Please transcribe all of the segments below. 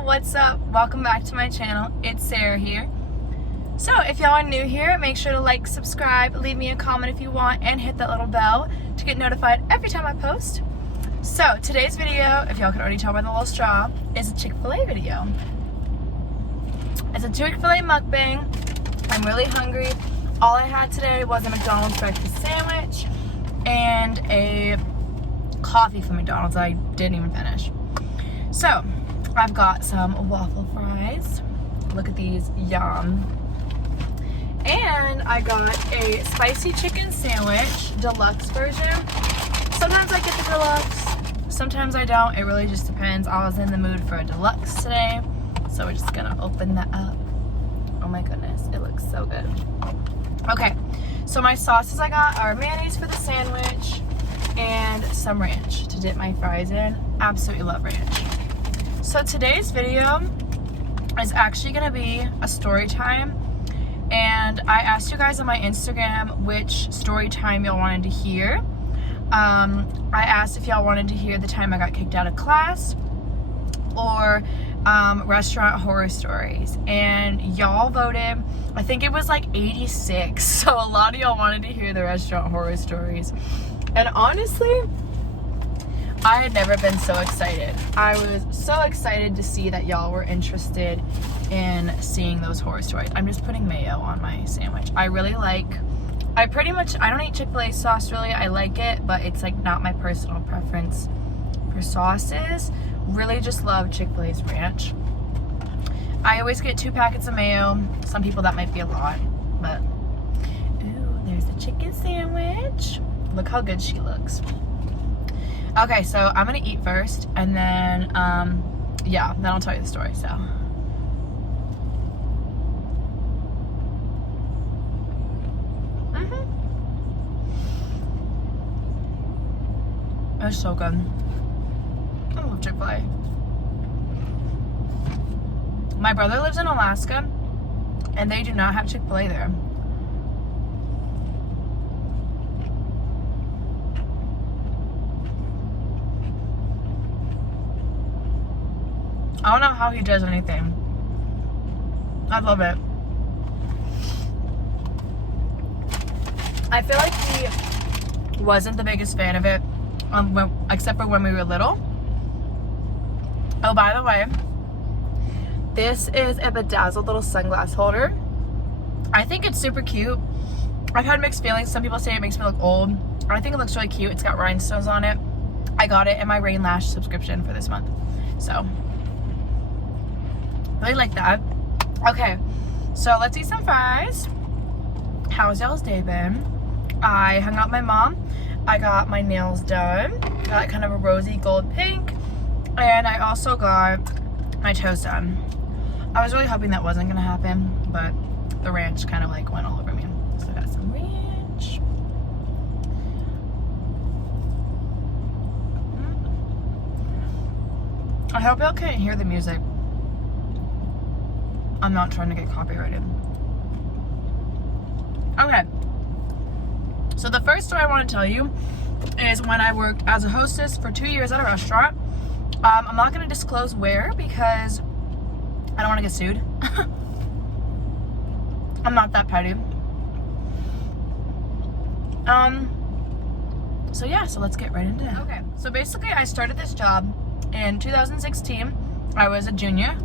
y'all, what's up? Welcome back to my channel. It's Sarah here. So if y'all are new here, make sure to like, subscribe, leave me a comment if you want, and hit that little bell to get notified every time I post. So today's video, if y'all can already tell by the little straw, is a Chick-fil-A video. It's a Chick-fil-A mukbang. I'm really hungry. All I had today was a McDonald's breakfast sandwich and a coffee from McDonald's I didn't even finish. So I've got some waffle fries. Look at these, yum. And I got a spicy chicken sandwich, deluxe version. Sometimes I get the deluxe, sometimes I don't. It really just depends. I was in the mood for a deluxe today, so we're just gonna open that up. Oh my goodness, it looks so good. Okay, so my sauces I got are mayonnaise for the sandwich and some ranch to dip my fries in. Absolutely love ranch. So today's video is actually gonna be a story time, and I asked you guys on my Instagram which story time y'all wanted to hear. I asked if y'all wanted to hear the time I got kicked out of class or restaurant horror stories, and y'all voted. I think it was like 86, so a lot of y'all wanted to hear the restaurant horror stories. And honestly, I had never been so excited. I was so excited to see that y'all were interested in seeing those horror stories. I'm just putting mayo on my sandwich. I don't eat Chick-fil-A sauce really. I like it, but it's like not my personal preference for sauces. Really just love Chick-fil-A's ranch. I always get 2 packets of mayo. Some people that might be a lot, but ooh, there's a chicken sandwich. Look how good she looks. Okay, so I'm gonna eat first, and then yeah, then I'll tell you the story. So it's so good. I love Chick-fil-A. My brother lives in Alaska, and they do not have Chick-fil-A there. I don't know how he does anything. I love it. I feel like he wasn't the biggest fan of it, except for when we were little. Oh, by the way, this is a bedazzled little sunglass holder. I think it's super cute. I've had mixed feelings. Some people say it makes me look old. I think it looks really cute. It's got rhinestones on it. I got it in my Rain Lash subscription for this month. So really like that. Okay, so let's eat some fries. How's y'all's day been? I hung out with my mom. I got my nails done. Got kind of a rosy gold pink. And I also got my toes done. I was really hoping that wasn't gonna happen, but the ranch kind of like went all over me. So I got some ranch. I hope y'all can't hear the music. I'm not trying to get copyrighted. Okay. So the first story I want to tell you is when I worked as a hostess for 2 years at a restaurant. I'm not going to disclose where because I don't want to get sued. I'm not that petty. So yeah, so let's get right into it. Okay, so basically I started this job in 2016. I was a junior.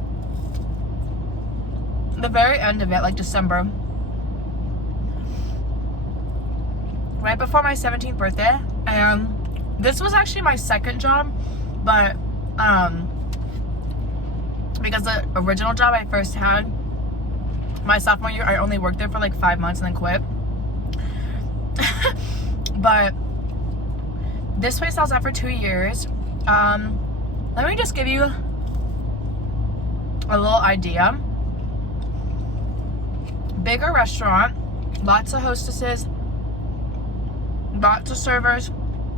The very end of it, like December, right before my 17th birthday. And this was actually my second job, but because the original job I first had my sophomore year, I only worked there for like 5 months and then quit. But this place I was at for 2 years. Let me just give you a little idea. Bigger restaurant, lots of hostesses, lots of servers,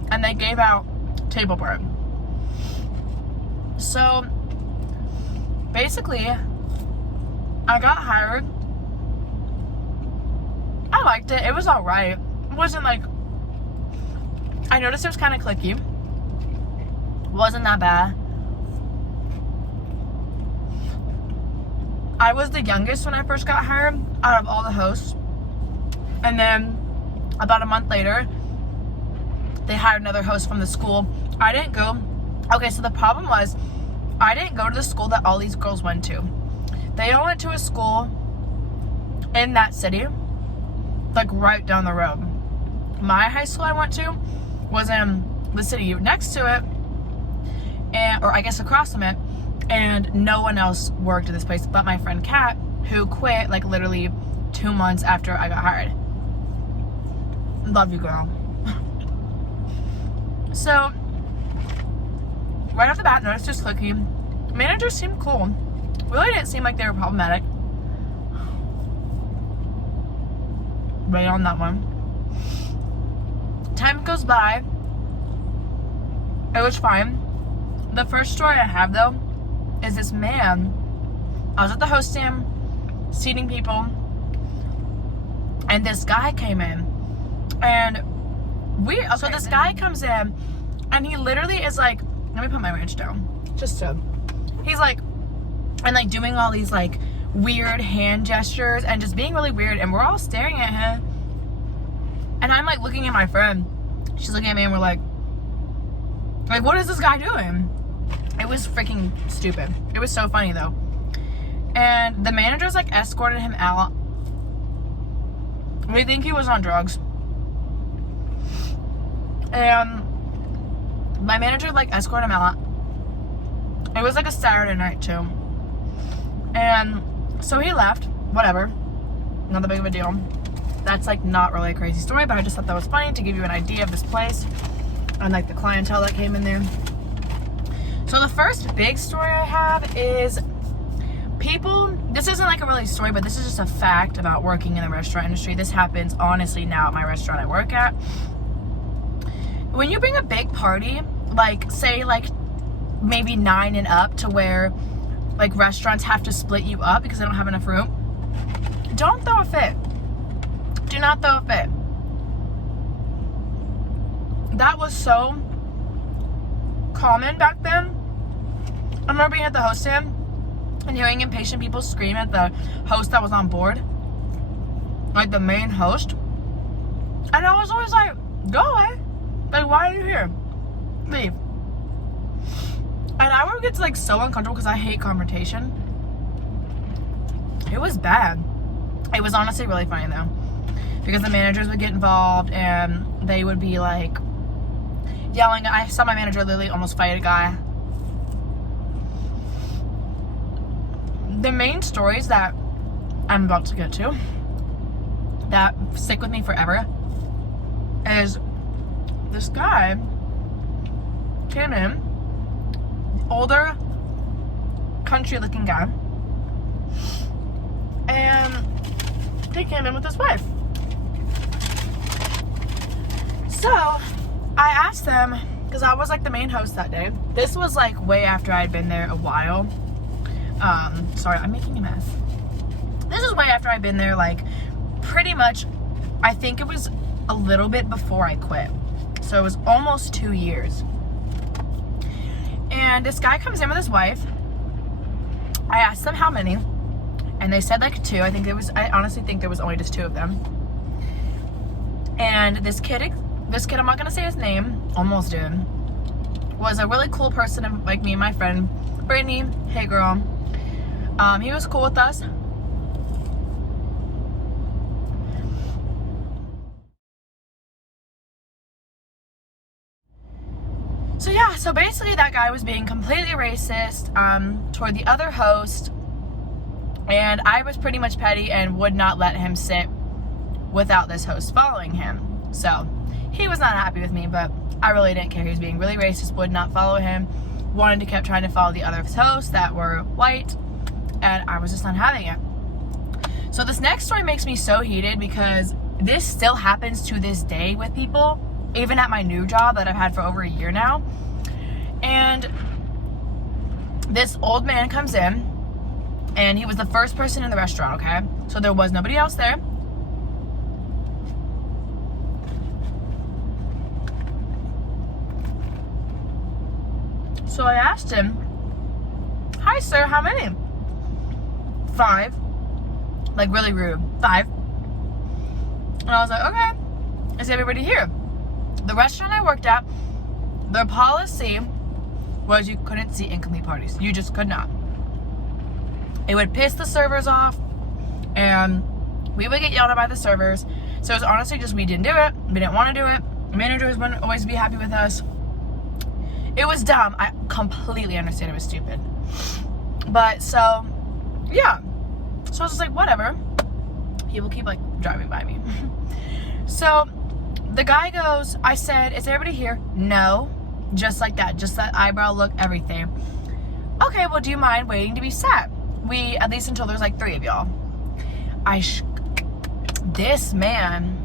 and they gave out tableware. So basically, I got hired. I liked it. It was alright. It wasn't like, I noticed it was kind of cliquey. Wasn't that bad. I was the youngest when I first got hired out of all the hosts. And then about a month later, they hired another host from the school. I didn't go. Okay, so the problem was I didn't go to the school that all these girls went to. They all went to a school in that city, like right down the road. My high school I went to was in the city next to it, and or I guess across from it, and no one else worked at this place but my friend Kat, who quit like literally 2 months after I got hired. Love you, girl. So right off the bat, noticed just clicking. Managers seemed cool. Really didn't seem like they were problematic. Right on that one. Time goes by. It was fine. The first story I have though is this man. I was at the host stand, seating people, and this guy came in. And so this guy comes in, and he literally is like, let me put my ranch down. He's like, and like doing all these like weird hand gestures and just being really weird, and we're all staring at him. And I'm like looking at my friend. She's looking at me, and we're like, what is this guy doing? It was freaking stupid. It was so funny though. And the managers like escorted him out. We think he was on drugs. And my manager like escorted him out. It was like a Saturday night too. And so he left. Whatever. Not that big of a deal. That's like not really a crazy story, but I just thought that was funny to give you an idea of this place and like the clientele that came in there. So the first big story I have is people, this isn't like a really story, but this is just a fact about working in the restaurant industry. This happens honestly now at my restaurant I work at. When you bring a big party, like say like maybe 9 and up, to where like restaurants have to split you up because they don't have enough room, don't throw a fit. Do not throw a fit. That was so common back then. I remember being at the host stand and hearing impatient people scream at the host that was on board, like the main host, and I was always like, go away. Like, why are you here? Leave. And I would get like so uncomfortable because I hate confrontation. It was bad. It was honestly really funny though, because the managers would get involved and they would be like yelling. I saw my manager literally almost fight a guy. The main stories that I'm about to get to that stick with me forever is this guy came in, older, country looking guy, and he came in with his wife. So I asked them, because I was like the main host that day. This was like way after I'd been there a while. Sorry, I'm making a mess. This is way after I'd been there, like pretty much, I think it was a little bit before I quit. So it was almost 2 years. And this guy comes in with his wife. I asked them how many, and they said like 2. I honestly think there was only just 2 of them. And this kid, I'm not gonna say his name, almost did, was a really cool person, like me and my friend Brittany. Hey girl. He was cool with us. So yeah, so basically that guy was being completely racist toward the other host, and I was pretty much petty and would not let him sit without this host following him. So he was not happy with me, but I really didn't care. He was being really racist, would not follow him, wanted to keep trying to follow the other hosts that were white, and I was just not having it. So this next story makes me so heated because this still happens to this day with people, even at my new job that I've had for over a year now. And this old man comes in, and he was the first person in the restaurant, okay? So there was nobody else there. So I asked him, "Hi sir, how many?" 5. Like, really rude. 5. And I was like, okay, is everybody here? The restaurant I worked at, their policy was you couldn't see incomplete parties. You just could not. It would piss the servers off, and we would get yelled at by the servers. So it was honestly just we didn't do it. We didn't want to do it. Managers wouldn't always be happy with us. It was dumb. I completely understand it was stupid. But so, yeah. So I was just like, whatever. He will keep like driving by me. So the guy goes, I said, is everybody here? No. Just like that. Just that eyebrow look, everything. Okay, well, do you mind waiting to be sat? At least until there's like 3 of y'all. This man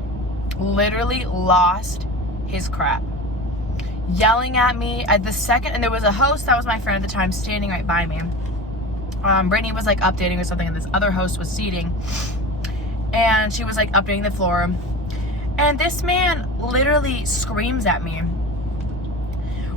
literally lost his crap. Yelling at me at the second, and there was a host that was my friend at the time standing right by me. Brittany was like updating or something, and this other host was seating. And she was like updating the floor. And this man literally screams at me.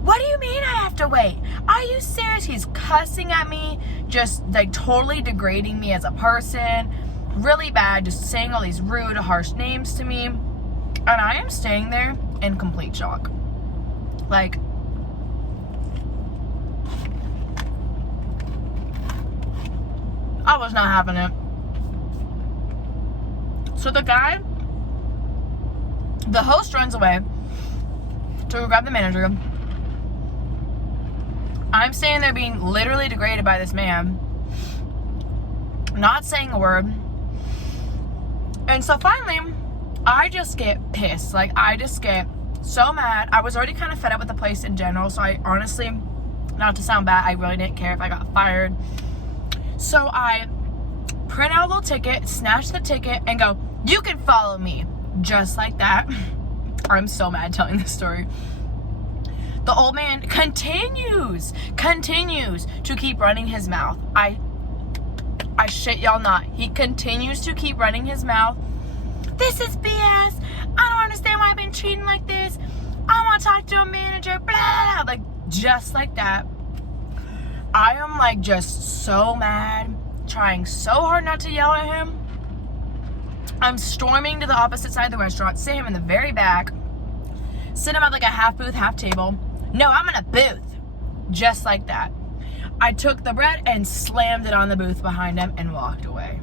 What do you mean I have to wait? Are you serious? He's cussing at me, just like totally degrading me as a person. Really bad, just saying all these rude, harsh names to me. And I am staying there in complete shock. Like, I was not having it. So the host runs away to grab the manager. I'm standing there being literally degraded by this man, not saying a word. And so finally, I just get pissed. Like, I just get so mad. I was already kind of fed up with the place in general, so I honestly, not to sound bad, I really didn't care if I got fired. So I print out a little ticket, snatch the ticket, and go, you can follow me. Just like that. I'm so mad telling this story. The old man continues to keep running his mouth. I shit y'all not. He continues to keep running his mouth. This is BS. I don't understand why I've been treated like this. I want to talk to a manager. Blah, blah, blah. Like, just like that. I am like just so mad, trying so hard not to yell at him. I'm storming to the opposite side of the restaurant, sit him in the very back, sit him at like a half booth, half table. No, I'm in a booth. Just like that. I took the bread and slammed it on the booth behind him and walked away.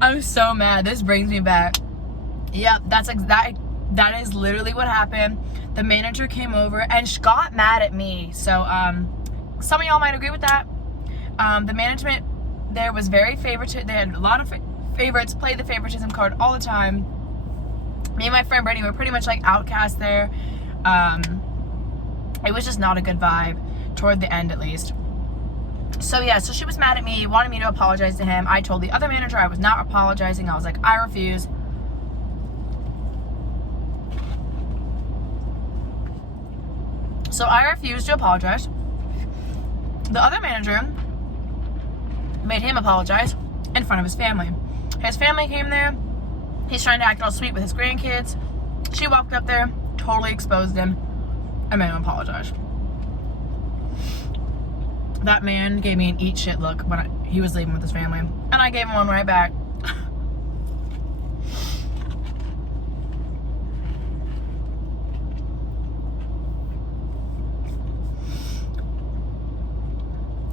I'm so mad. This brings me back. Yep, that is literally what happened. The manager came over and got mad at me. So some of y'all might agree with that. The management there was very favoritism. They had a lot of favorites, played the favoritism card all the time. Me and my friend Brittany were pretty much like outcasts there. It was just not a good vibe toward the end, at least. So yeah, so she was mad at me, wanted me to apologize to him. I told the other manager I was not apologizing. I was like, I refuse. So I refused to apologize. The other manager made him apologize in front of his family. His family came there. He's trying to act all sweet with his grandkids. She walked up there, totally exposed him, and made him apologize. That man gave me an eat shit look when he was leaving with his family, and I gave him one right back.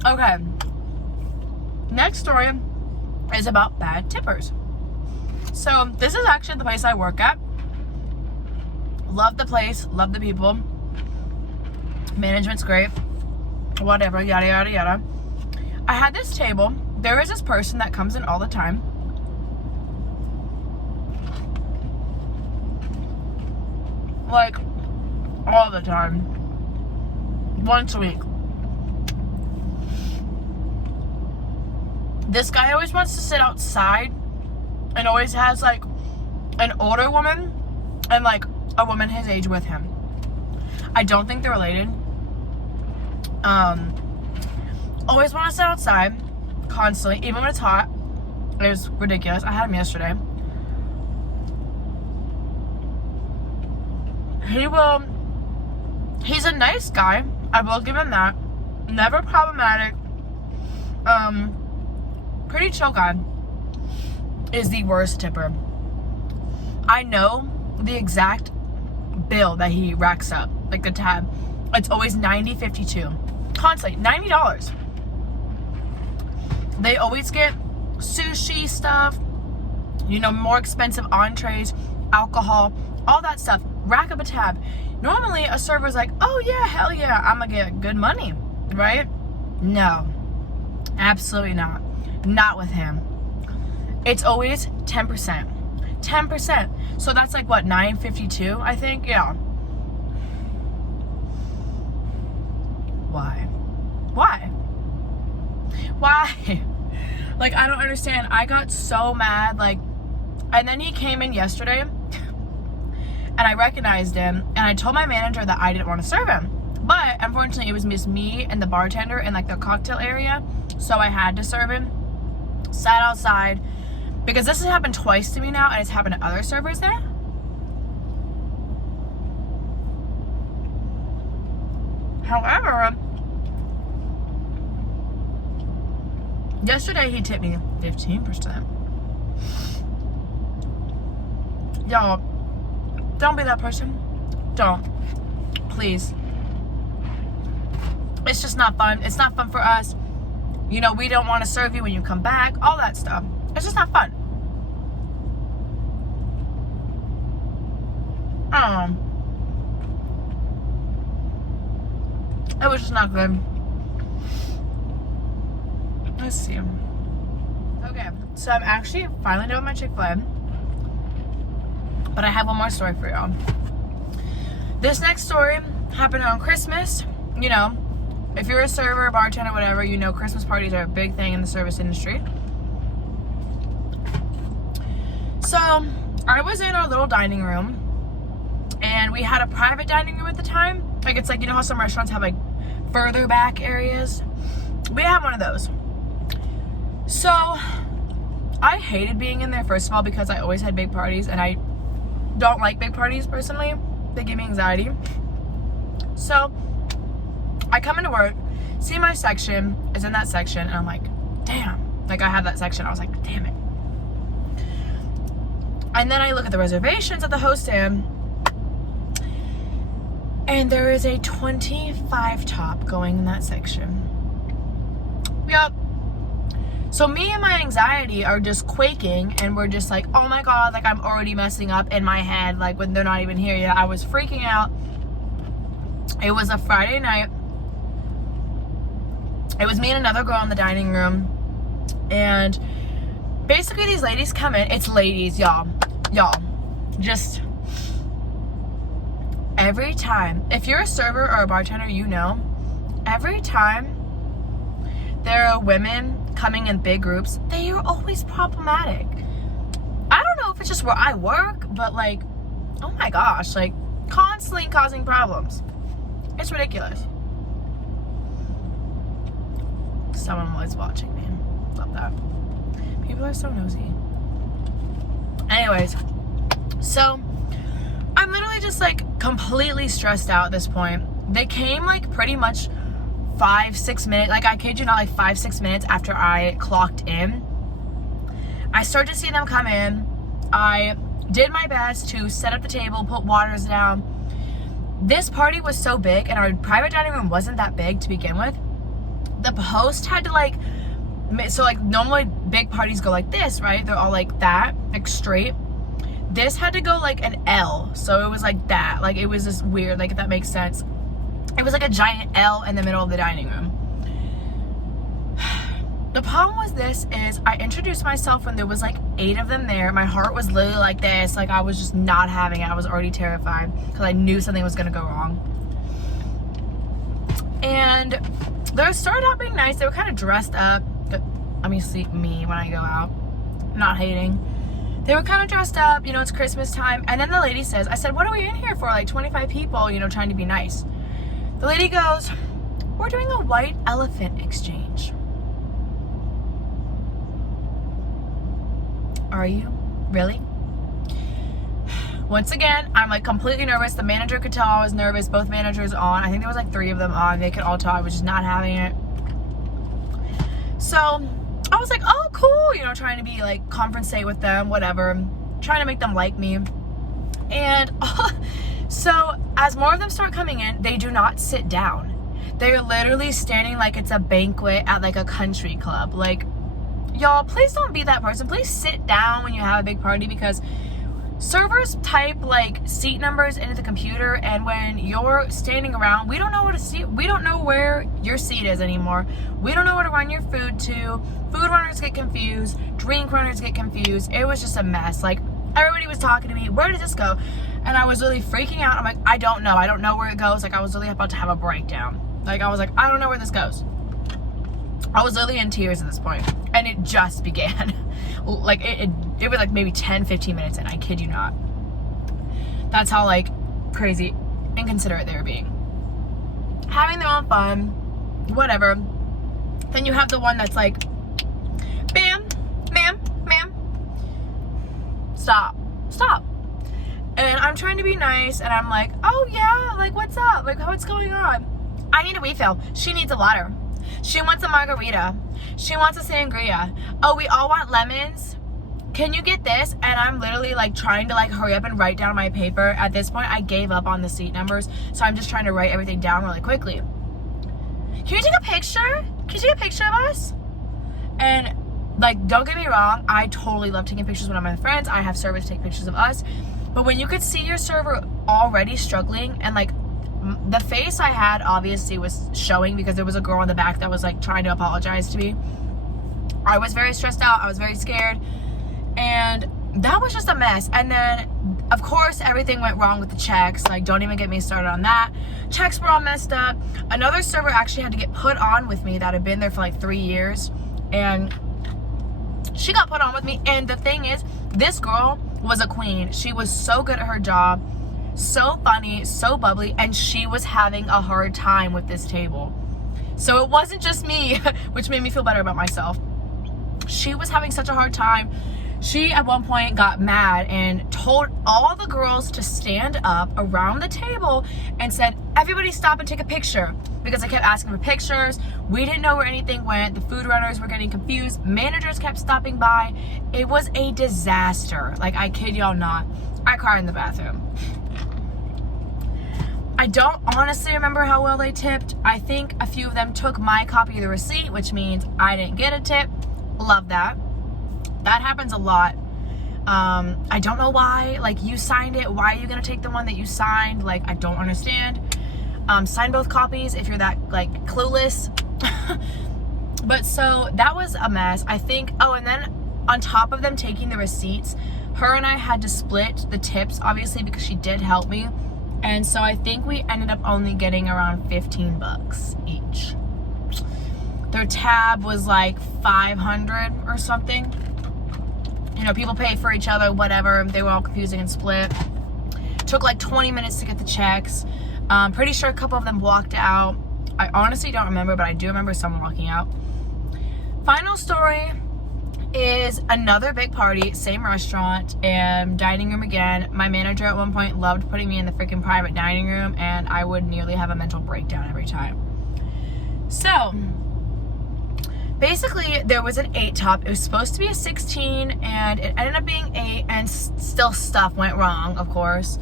Okay. Next story is about bad tippers. So this is actually the place I work at. Love the place, love the people. Management's great. Whatever, yada, yada, yada. I had this table. There is this person that comes in all the time. Like, all the time. Once a week. This guy always wants to sit outside and always has like an older woman and like a woman his age with him. I don't think they're related. Always want to sit outside constantly, even when it's hot. It was ridiculous. I had him yesterday. He's a nice guy. I will give him that. Never problematic. pretty chill guy is the worst tipper. I know the exact bill that he racks up, like the tab. It's always $90.52. Constantly, $90. They always get sushi stuff, you know, more expensive entrees, alcohol, all that stuff. Rack up a tab. Normally, a server's like, oh yeah, hell yeah, I'm gonna get good money, right? No, absolutely not. Not with him. It's always 10%. 10%. So that's like what, $9.52, I think? Yeah. Why? Like, I don't understand. I got so mad, like, and then he came in yesterday and I recognized him and I told my manager that I didn't want to serve him. But unfortunately, it was just me and the bartender in like the cocktail area. So I had to serve him. Sat outside because this has happened twice to me now and it's happened to other servers there. However, yesterday he tipped me 15%. Y'all, don't be that person. Don't. Please. It's just not fun. It's not fun for us. You know, we don't want to serve you when you come back. All that stuff. It's just not fun. It was just not good. Let's see. Okay, so I'm actually finally done with my Chick-fil-A. But I have one more story for y'all. This next story happened on Christmas. You know, if you're a server, bartender, whatever, you know Christmas parties are a big thing in the service industry. So, I was in our little dining room. And we had a private dining room at the time. Like, it's like, you know how some restaurants have like further back areas? We had one of those. So, I hated being in there, first of all, because I always had big parties. And I don't like big parties, personally. They give me anxiety. So, I come into work, see my section is in that section, and I'm like, damn. Like, I have that section. I was like, damn it. And then I look at the reservations at the host stand, and there is a 25 top going in that section. Yep. So me and my anxiety are just quaking, and we're just like, oh my God, like I'm already messing up in my head, like when they're not even here yet. I was freaking out. It was a Friday night. It was me and another girl in the dining room. And basically these ladies come in. It's ladies, y'all. Just every time, if you're a server or a bartender, you know, every time there are women coming in big groups, they are always problematic. I don't know if it's just where I work, but like, oh my gosh, like constantly causing problems. It's ridiculous. Someone was watching me. Love that. People are so nosy. Anyways, so I'm literally just like completely stressed out at this point. They came like pretty much 5-6 minutes, like I kid you not, like 5-6 minutes after I clocked in. I started to see them come in. I did my best to set up the table, put waters down. This party was so big, and our private dining room wasn't that big to begin with. The host had to like, so like normally big parties go like this, right? They're all like that, like straight. This had to go like an L, so it was like that. Like it was just weird, like if that makes sense. It was like a giant L in the middle of the dining room. The problem was this is I introduced myself when there was like 8 of them there. My heart was literally like this. Like I was just not having it. I was already terrified because I knew something was gonna go wrong. And they started out being nice. They were kind of dressed up. But let me see me when I go out. I'm not hating. They were kind of dressed up. You know, it's Christmas time. And then the lady says, I said, what are we in here for? Like 25 people, you know, trying to be nice. The lady goes, we're doing a white elephant exchange. Are you? Really? Once again, I'm like completely nervous. The manager could tell I was nervous. Both managers on. I think there was like 3 of them on. They could all tell I was just not having it. So I was like, oh, cool, you know, trying to be like, conversate with them, whatever, trying to make them like me. And so as more of them start coming in, they do not sit down. They're literally standing like it's a banquet at like a country club. Like, y'all, please don't be that person. Please sit down when you have a big party, because servers type like seat numbers into the computer, and when you're standing around, we don't know what to see. We don't know where your seat is anymore. We don't know where to run your food to. Food runners get confused. Drink runners get confused. It was just a mess. Like, everybody was talking to me, where does this go? And I was really freaking out. I'm like, I don't know where it goes. Like, I was really about to have a breakdown. Like, I was like, I don't know where this goes. I was literally in tears at this point, and it just began. Like, it was like maybe 10-15 minutes in, I kid you not. That's how like crazy inconsiderate they were being. Having their own fun, whatever. Then you have the one that's like, ma'am, stop. And I'm trying to be nice, and I'm like, oh yeah, like, what's up? Like, what's going on? I need a refill. She needs a water. She wants a margarita. She wants a sangria. Oh, we all want lemons. Can you get this? And I'm literally like trying to like hurry up and write down my paper. At this point, I gave up on the seat numbers, so I'm just trying to write everything down really quickly. Can you take a picture? Can you take a picture of us? And like, don't get me wrong, I totally love taking pictures with my friends. I have servers take pictures of us. But when you could see your server already struggling, and like, the face I had obviously was showing, because there was a girl in the back that was like trying to apologize to me. I was very stressed out. I was very scared. And that was just a mess. And then, of course, everything went wrong with the checks. Like, don't even get me started on that. Checks were all messed up. Another server actually had to get put on with me that had been there for like 3 years. And she got put on with me. And the thing is, this girl was a queen. She was so good at her job. So funny, so bubbly, and she was having a hard time with this table. So it wasn't just me, which made me feel better about myself. She was having such a hard time. She at one point got mad and told all the girls to stand up around the table and said, everybody stop and take a picture, because I kept asking for pictures. We didn't know where anything went. The food runners were getting confused. Managers kept stopping by. It was a disaster. Like, I kid y'all not. I cried in the bathroom. I don't honestly remember how well they tipped. I think a few of them took my copy of the receipt, which means I didn't get a tip. Love that. That happens a lot. I don't know why. Like, you signed it. Why are you gonna take the one that you signed? Like, I don't understand. Sign both copies if you're that like clueless. But so that was a mess. I think, oh, and then on top of them taking the receipts, her and I had to split the tips, obviously, because she did help me. And so I think we ended up only getting around $15 each. Their tab was like $500 or something. You know, people pay for each other, whatever. They were all confusing and split. Took like 20 minutes to get the checks. Pretty sure a couple of them walked out. I honestly don't remember, but I do remember someone walking out. Final story is another big party, same restaurant, and dining room again. My manager at one point loved putting me in the freaking private dining room, and I would nearly have a mental breakdown every time. So basically, there was an 8 top. It was supposed to be a 16, and it ended up being 8, and still stuff went wrong, of course.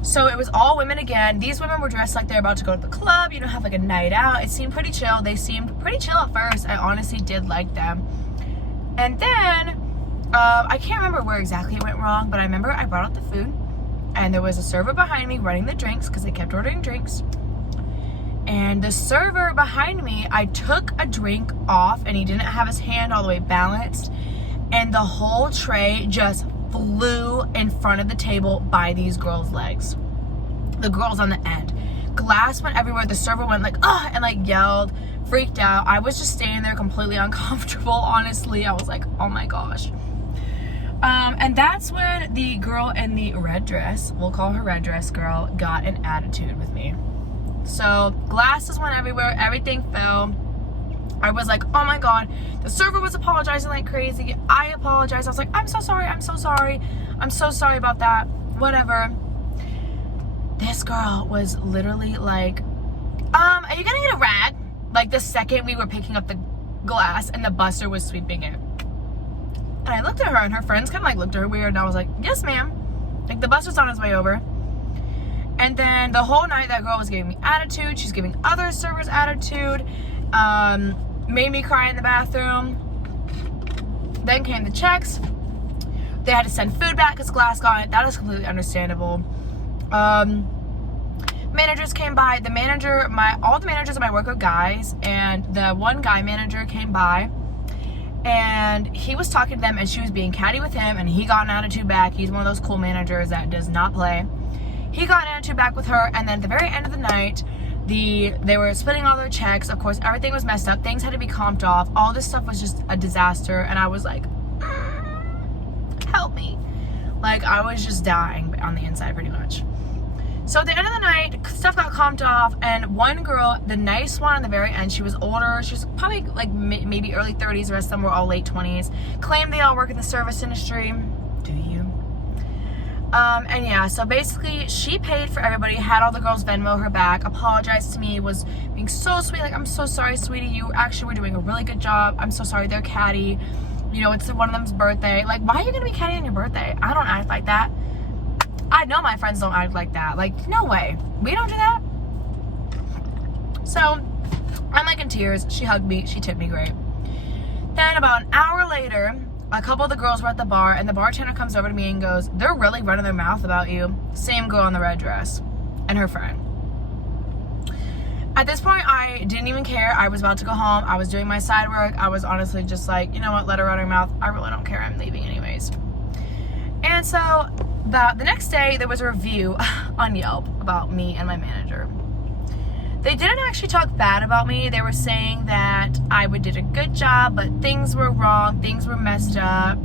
So it was all women again. These women were dressed like they're about to go to the club, you know, have like a night out. It seemed pretty chill. They seemed pretty chill at first. I honestly did like them. And then, I can't remember where exactly it went wrong, but I remember I brought out the food, and there was a server behind me running the drinks, because they kept ordering drinks. And the server behind me, I took a drink off, and he didn't have his hand all the way balanced, and the whole tray just flew in front of the table by these girls' legs. The girls on the end. Glass went everywhere. The server went like, ugh, and like yelled, freaked out. I was just standing there completely uncomfortable, honestly. I was like, oh my gosh. And that's when the girl in the red dress, we'll call her red dress girl, got an attitude with me. So glasses went everywhere. Everything fell. I was like, oh my god. The server was apologizing like crazy. I apologized. I was like, I'm so sorry. I'm so sorry. I'm so sorry about that. Whatever. This girl was literally like, are you gonna get a rag? Like the second we were picking up glass and the buster was sweeping it. And I looked at her, and her friends kind of like looked at her weird, and I was like, yes, ma'am. Like, the buster's on his way over. And then the whole night, that girl was giving me attitude. She's giving other servers attitude. Made me cry in the bathroom. Then came the checks. They had to send food back because glass got it. That is completely understandable. Managers came by. All the managers at my work are guys, and the one guy manager came by, and he was talking to them, and she was being catty with him, and he got an attitude back. He's one of those cool managers that does not play. He got an attitude back with her, and then at the very end of the night, they were splitting all their checks. Of course, everything was messed up. Things had to be comped off. All this stuff was just a disaster, and I was like, help me. Like, I was just dying on the inside pretty much. So at the end of the night, stuff got comped off, and one girl, the nice one at the very end, she was older. She was probably like maybe early 30s. The rest of them were all late 20s. Claimed they all work in the service industry. Do you? And yeah, so basically she paid for everybody, had all the girls Venmo her back, apologized to me, was being so sweet, like, I'm so sorry, sweetie, you actually were doing a really good job. I'm so sorry, they're catty. You know, it's one of them's birthday. Like, why are you gonna be catty on your birthday? I don't act like that. I know my friends don't act like that. Like, no way. We don't do that. So, I'm like in tears. She hugged me. She tipped me great. Then about an hour later, a couple of the girls were at the bar, and the bartender comes over to me and goes, they're really running their mouth about you. Same girl in the red dress and her friend. At this point, I didn't even care. I was about to go home. I was doing my side work. I was honestly just like, you know what, let her run her mouth. I really don't care. I'm leaving anyways. And so the next day, there was a review on Yelp about me and my manager. They didn't actually talk bad about me. They were saying that I did a good job, but things were wrong. Things were messed up.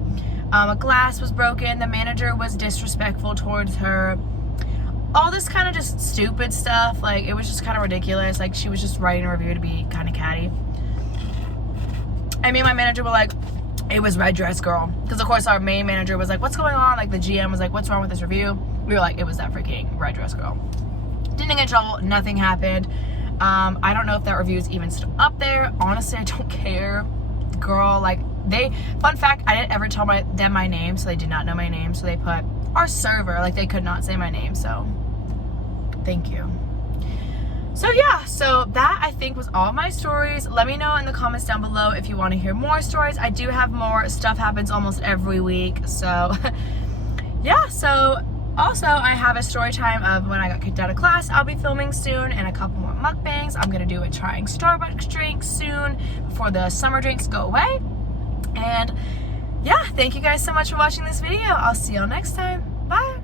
A glass was broken. The manager was disrespectful towards her. All this kind of just stupid stuff. Like, it was just kind of ridiculous. Like, she was just writing a review to be kind of catty. I mean, my manager were like, it was red dress girl. Because, of course, our main manager was like, what's going on? Like, the GM was like, what's wrong with this review? We were like, it was that freaking red dress girl. Didn't get in trouble. Nothing happened. I don't know if that review is even still up there. Honestly, I don't care. Girl, like, fun fact, I didn't ever tell them my name, so they did not know my name. So they put our server, like, they could not say my name, so thank you. So yeah, so that I think was all my stories. Let me know in the comments down below if you want to hear more stories. I do have more. Stuff happens almost every week, so yeah. So also, I have a story time of when I got kicked out of class. I'll be filming soon, and a couple more mukbangs. I'm gonna do a trying Starbucks drink soon before the summer drinks go away. And yeah, thank you guys so much for watching this video. I'll see y'all next time. Bye.